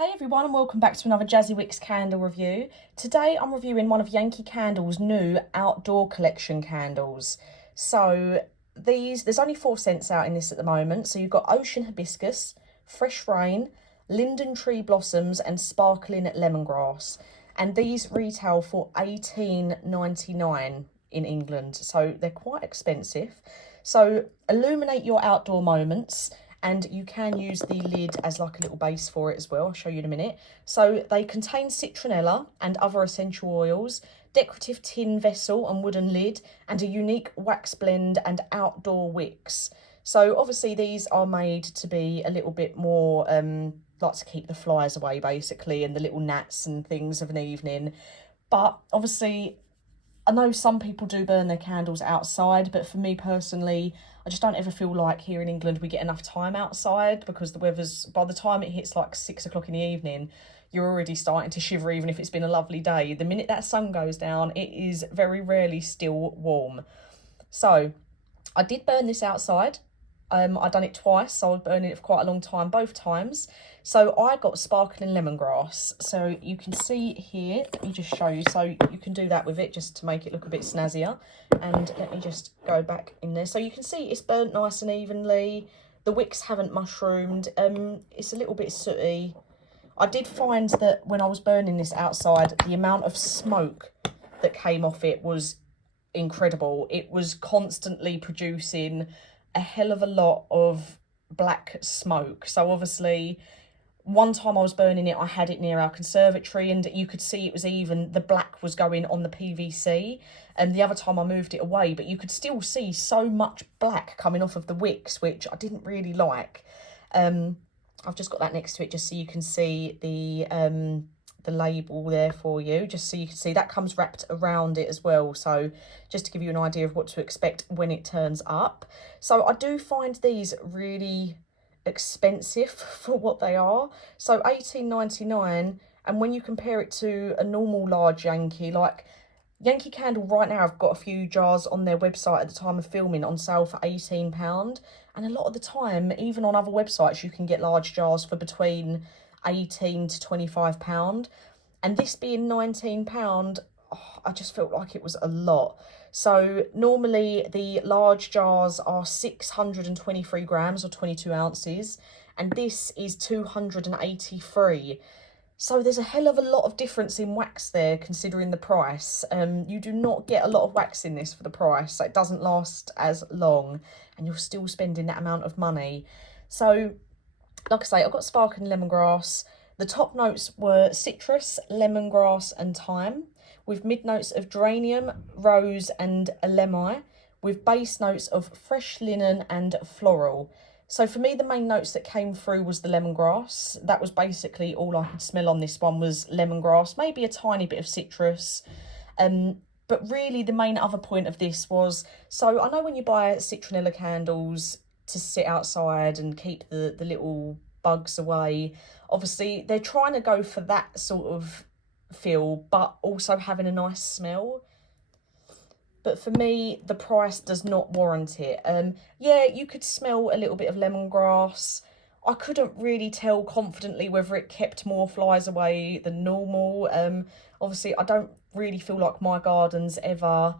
Hey everyone and welcome back to another Jazzy Wicks candle review. Today I'm reviewing one of Yankee Candle's new outdoor collection candles. So there's only 4 scents out in this at the moment. So you've got Ocean Hibiscus, Fresh Rain, Linden Tree Blossoms and Sparkling Lemongrass. And these retail for $18.99 in England. So they're quite expensive. So illuminate your outdoor moments. And you can use the lid as like a little base for it as well. I'll show you in a minute. So they contain citronella and other essential oils, decorative tin vessel and wooden lid, and a unique wax blend and outdoor wicks. So obviously these are made to be a little bit more, like to keep the flies away basically, and the little gnats and things of an evening. But obviously I know some people do burn their candles outside, but for me personally, I just don't ever feel like here in England we get enough time outside because the weather's, by the time it hits like 6 o'clock in the evening, you're already starting to shiver even if it's been a lovely day. The minute that sun goes down, it is very rarely still warm. So I did burn this outside. I'd done it twice, so I was burning it for quite a long time, both times. So I got Sparkling Lemongrass. So you can see here, let me just show you. So you can do that with it just to make it look a bit snazzier. And let me just go back in there. So you can see it's burnt nice and evenly. The wicks haven't mushroomed. It's a little bit sooty. I did find that when I was burning this outside, the amount of smoke that came off it was incredible. It was constantly producing a hell of a lot of black smoke. So obviously one time I was burning it, I had it near our conservatory and you could see it was even, the black was going on the PVC, and the other time I moved it away, but you could still see so much black coming off of the wicks, which I didn't really like. I've just got that next to it just so you can see the label there for you, just so you can see that comes wrapped around it as well. So just to give you an idea of what to expect when it turns up. So I do find these really expensive for what they are. So $18.99, and when you compare it to a normal large Yankee, like Yankee Candle right now, I've got a few jars on their website at the time of filming on sale for £18. And a lot of the time, even on other websites, you can get large jars for between £18 to £25. And this being £19, I just felt like it was a lot. So normally the large jars are 623 grams or 22 ounces. And this is 283. So there's a hell of a lot of difference in wax there, considering the price. You do not get a lot of wax in this for the price. So it doesn't last as long, and you're still spending that amount of money. So, like I say, I've got Sparkling Lemongrass. The top notes were citrus, lemongrass and thyme, with mid notes of geranium, rose and alemai, with base notes of fresh linen and floral. So for me, the main notes that came through was the lemongrass. That was basically all I could smell on this one was lemongrass, maybe a tiny bit of citrus. But really the main other point of this was, so I know when you buy citronella candles to sit outside and keep the little bugs away, obviously they're trying to go for that sort of feel, but also having a nice smell. But for me, the price does not warrant it. Yeah, you could smell a little bit of lemongrass. I couldn't really tell confidently whether it kept more flies away than normal. Obviously, I don't really feel like my garden's ever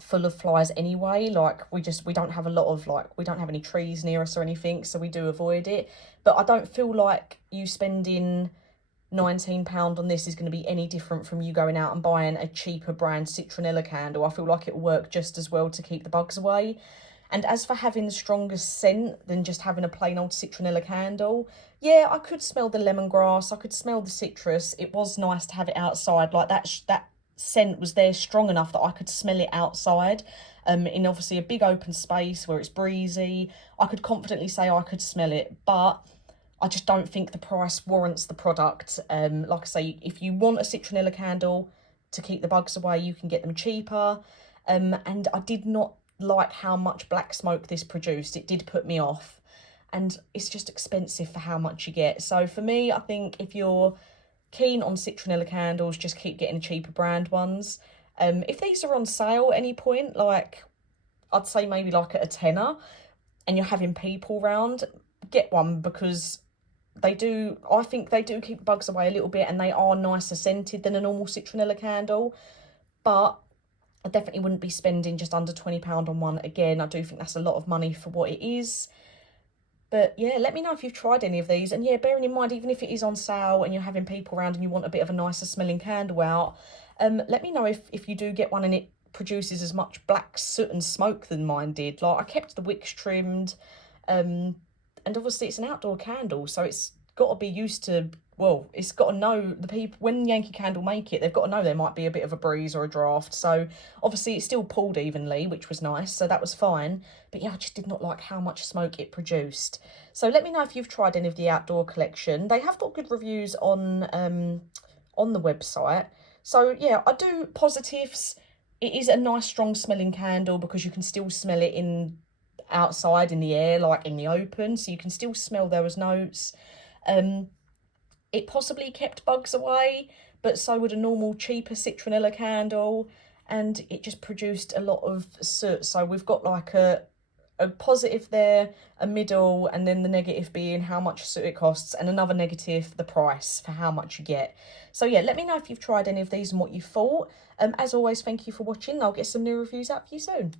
full of flies anyway. Like we don't have a lot of, like, we don't have any trees near us or anything, so we do avoid it. But I don't feel like you spending £19 on this is going to be any different from you going out and buying a cheaper brand citronella candle. I feel like it will work just as well to keep the bugs away. And as for having the strongest scent than just having a plain old citronella candle, yeah, I could smell the lemongrass, I could smell the citrus. It was nice to have it outside, like that scent was there strong enough that I could smell it outside. In obviously a big open space where it's breezy, I could confidently say I could smell it, but I just don't think the price warrants the product. Like I say, if you want a citronella candle to keep the bugs away, you can get them cheaper. And I did not like how much black smoke this produced. It did put me off. And it's just expensive for how much you get. So for me, I think if you're keen on citronella candles, just keep getting the cheaper brand ones. If these are on sale at any point, like I'd say maybe like at a tenner, and you're having people round, get one, because I think they do keep bugs away a little bit, and they are nicer scented than a normal citronella candle. But I definitely wouldn't be spending just under £20 on one. Again, I do think that's a lot of money for what it is. But yeah, let me know if you've tried any of these. And yeah, bearing in mind, even if it is on sale and you're having people around and you want a bit of a nicer smelling candle out, let me know if you do get one and it produces as much black soot and smoke than mine did. Like, I kept the wicks trimmed, and obviously it's an outdoor candle, so it's got to be used to, well, it's got to know the people, when Yankee Candle make it, they've got to know there might be a bit of a breeze or a draft. So obviously it still pulled evenly, which was nice, so that was fine. But yeah, I just did not like how much smoke it produced. So let me know if you've tried any of the outdoor collection. They have got good reviews on the website. So yeah, I do positives. It is a nice strong smelling candle because you can still smell it in outside in the air, like in the open, so you can still smell those notes. It possibly kept bugs away, but so would a normal cheaper citronella candle, and it just produced a lot of soot. So we've got like a positive there, a middle, and then the negative being how much soot it costs, and another negative, the price for how much you get. So yeah, let me know if you've tried any of these and what you thought. As always, thank you for watching. I'll get some new reviews out for you soon.